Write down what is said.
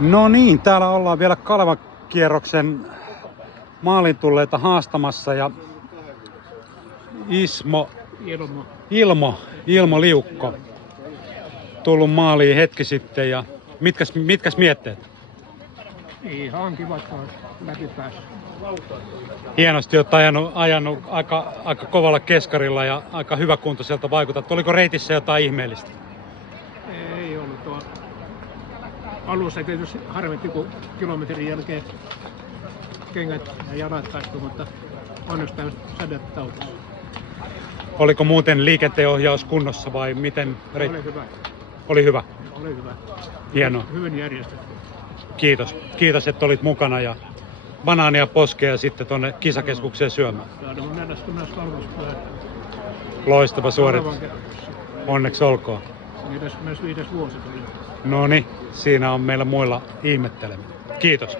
No niin, täällä ollaan vielä Kalevan kierroksen maalin tulleita haastamassa ja Ilmo Liukko tullut maaliin hetki sitten ja mitkäs mietteet? Ihan kiva, että on läpi päässyt. Hienosti olet ajanut aika kovalla keskarilla ja aika hyvä kunto sieltä vaikutat. Oliko reitissä jotain ihmeellistä? Ei ollut tuo. Alussa tietysti harmitti, kun kilometrin jälkeen kengät ja jalat kastui, mutta onneksi tämmöistä sädettä taukossa. Oliko muuten liikenteenohjaus kunnossa vai miten? Oli hyvä. Oli hyvä. Oli hyvä. Hienoa. Hyvin järjestetty. Kiitos, että olit mukana ja banaania poskea ja sitten tuonne kisakeskukseen syömään. Tämä on mun 43. pyhä. Loistava suoritus. Onneksi olkoon. 45. vuosi tuli. No niin, siinä on meillä muilla ihmetteleminen. Kiitos.